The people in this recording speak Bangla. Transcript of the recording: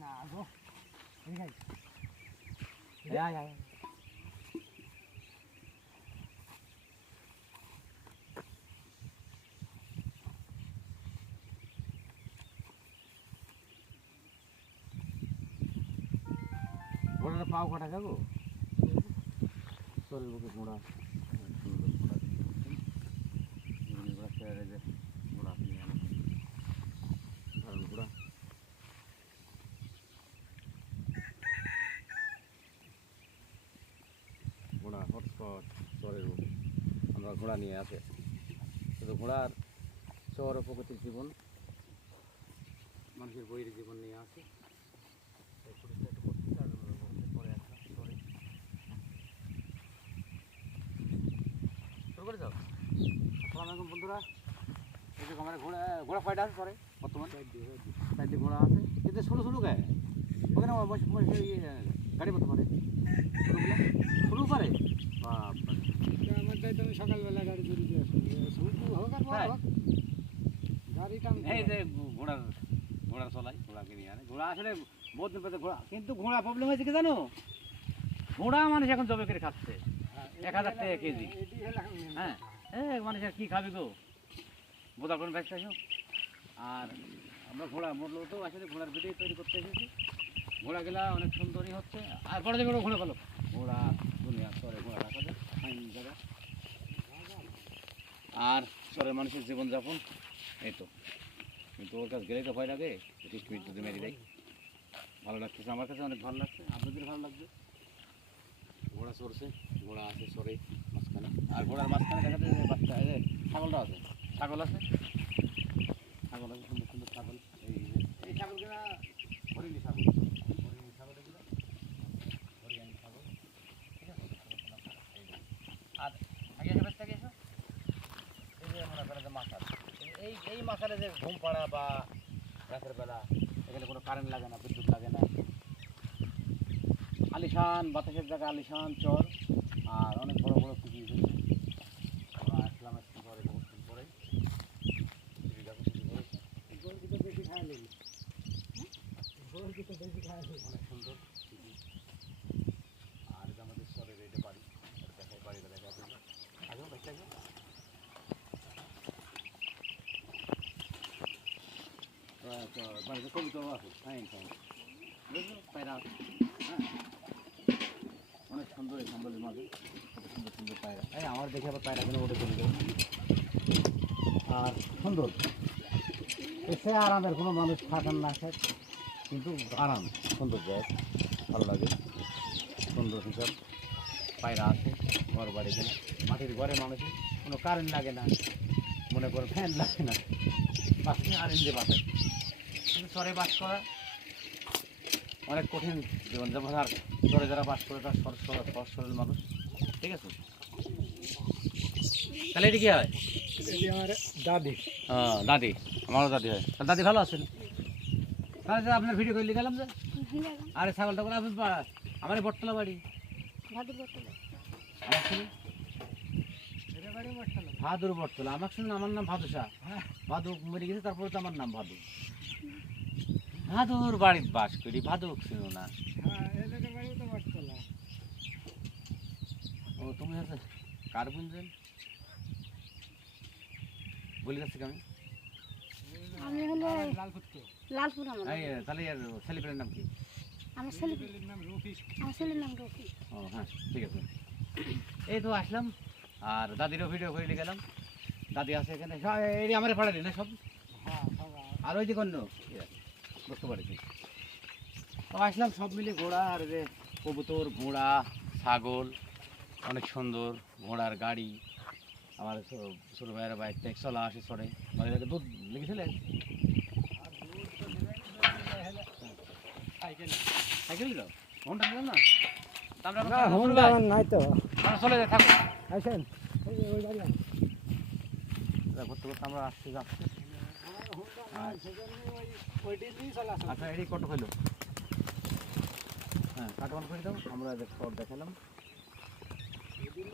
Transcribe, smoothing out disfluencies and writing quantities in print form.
না গো ঠিক আছে আয় আয় ঘোড়ার পাও কাটা যাবো শরীর বুকে ঘোড়া ঘোড়া চেয়ারে যে ঘোড়া নিয়ে আনো কারণ ঘোড়া ঘোড়া হটস্পট শহরের বুকে আমরা ঘোড়া নিয়ে আসে শুধু ঘোড়ার শহর ও প্রকৃতির জীবন মানুষের বইয়ের জীবন নিয়ে আসে বন্ধুরা এই যে আমার ঘোড়া ঘোড়া কয়টা আছে পরে বর্তমান চারটি ঘোড়া আছে কিন্তু ছোটো ছোটো গায়ে ওখানে গাড়ি করতে পারে ছোটো পারে আমার তাই তুমি সকালবেলা গাড়ি চুরি দিয়ে শুরু হোক আর হোক গাড়ি টান এই যে ঘোড়ার চলাই ঘোড়া কিনে আনে ঘোড়া আসলে বহুত দিন পেতে ঘোড়া কিন্তু ঘোড়া প্রবলেম হয়েছে কি জানো ঘোড়া মানুষ এখন জবে করে খাচ্ছে 1000 টাকা কেজি হ্যাঁ হ্যাঁ মানুষের কী খাবি গো বোধা করুন ব্যস্ত আর আমরা ঘোড়া মরলেও তো আসলে ঘোড়ার ভিডিও তৈরি করতে এসেছি ঘোড়াগুলা অনেক সুন্দরই হচ্ছে আর বড় জায়গায় ঘোড়া ভালো ঘোড়া দুনিয়া শহরে ঘোড়া রাখা যায় ফাইন জায়গা আর শহরের মানুষের জীবনযাপন এই তো কিন্তু ওর কাছে গেলেই তো ভয় লাগে স্পিড যদি মেরে দেয় ভালো লাগতেছে আমার কাছে অনেক ভালো লাগছে আপনাদের ভালো লাগবে ঘোড়া চড়ছে ঘোড়া আছে সরে মাঝখানে আর ঘোড়ার মাঝখানে দেখা যায় বাচ্চা ছাগলটা আছে ছাগল আছে সুন্দর সুন্দর ছাগল এই ছাগলগুলা হরিণী ছাগল এগুলো হরিয়ানি ছাগল ঠিক আছে আর আগে এসে ব্যস্ত গেছো এই যে মনে করেন যে মাছার এই মাছারে যে ঘুম পাড়া বা রাতের বেলা এখানে কোনো কারেন্ট লাগে না বিদ্যুৎ লাগে না আলিশান বাতাসের জায়গা আলিশান চর আর অনেক বড় বড় পুকুর হয়েছে আমরা আসলাম একটু পরে বহুত দিন পরে বেশি খায় লেগে অনেক সুন্দর আর এটা আমাদের শহরের এটা বাড়ি দেখায় বাড়িটা দেখা আপনাদের আগেও দেখতে বাড়িতে কবিতাও আছে ফাইন ফাইন বুঝলো পায়রা হ্যাঁ অনেক সুন্দর এই সম্বলের মাঝে সুন্দর সুন্দর পায়রা এই আমার দেখে আবার পায়রাগুলো ওটা চলে যাবে আর সুন্দর এসে আরামের কোনো মানুষ থাকার না খায় কিন্তু আরাম সুন্দর যায় ভালো লাগে সুন্দর হিসাব পায়রা আছে ঘর বাড়ি কিনা মাটির ঘরে মানুষের কোনো কারেন্ট লাগে না মনে করো ফ্যান লাগে না বাসে আর এমনি বাসে কিন্তু শহরে বাস করা অনেক কঠিন জীবন যেমন আর শহরে যারা বাস করে তার সরল মানুষ ঠিক আছে তাহলে এটি কি হয় আমার দাদি দাদি আমারও দাদি হয় দাদি ভালো আছেন তাহলে আপনার ভিডিও করে গেলাম যে আরে ছাগলটা করে আপনি আমার বটতলা বাড়ি ভাদুর বটতলা আমাকে শুনুন আমার নাম ভাদু শাহ ভাদু মরে গেছে তারপরে তো আমার নাম ভাদু ভাদুর বাড়ির বাস করি ভাদু শুনো না ও তুমি আছে কার বুঝলেন বলে যাচ্ছি আমি লালপুর তাহলে ছেলেপেলের নাম কি আমার ছেলের নাম রফিক ও হ্যাঁ ঠিক আছে এই তো আসলাম আর দাদিরও ভিডিও করে গেলাম দাদি আছে এখানে এই আমার পাড়ালি না সব আর ওই যে অন্য বুঝতে পারছি তো আসলাম সব মিলে ঘোড়া আর যে কবুতর ঘোড়া ছাগল অনেক সুন্দর ঘোড়ার গাড়ি আমার ছোটো ভাইয়ের বাইক ট্যাক্স চলা আসে সরে দুধ লেগেছিলেন সাইকেল দাও ঘন্টা দিলাম না নাই তো চলে যায় থাকো আসেন করতে করতে আমরা আসতে যাচ্ছি আচ্ছা এটি কত হইলো হ্যাঁ কাটওয়ান করে দাও আমরা দেখালাম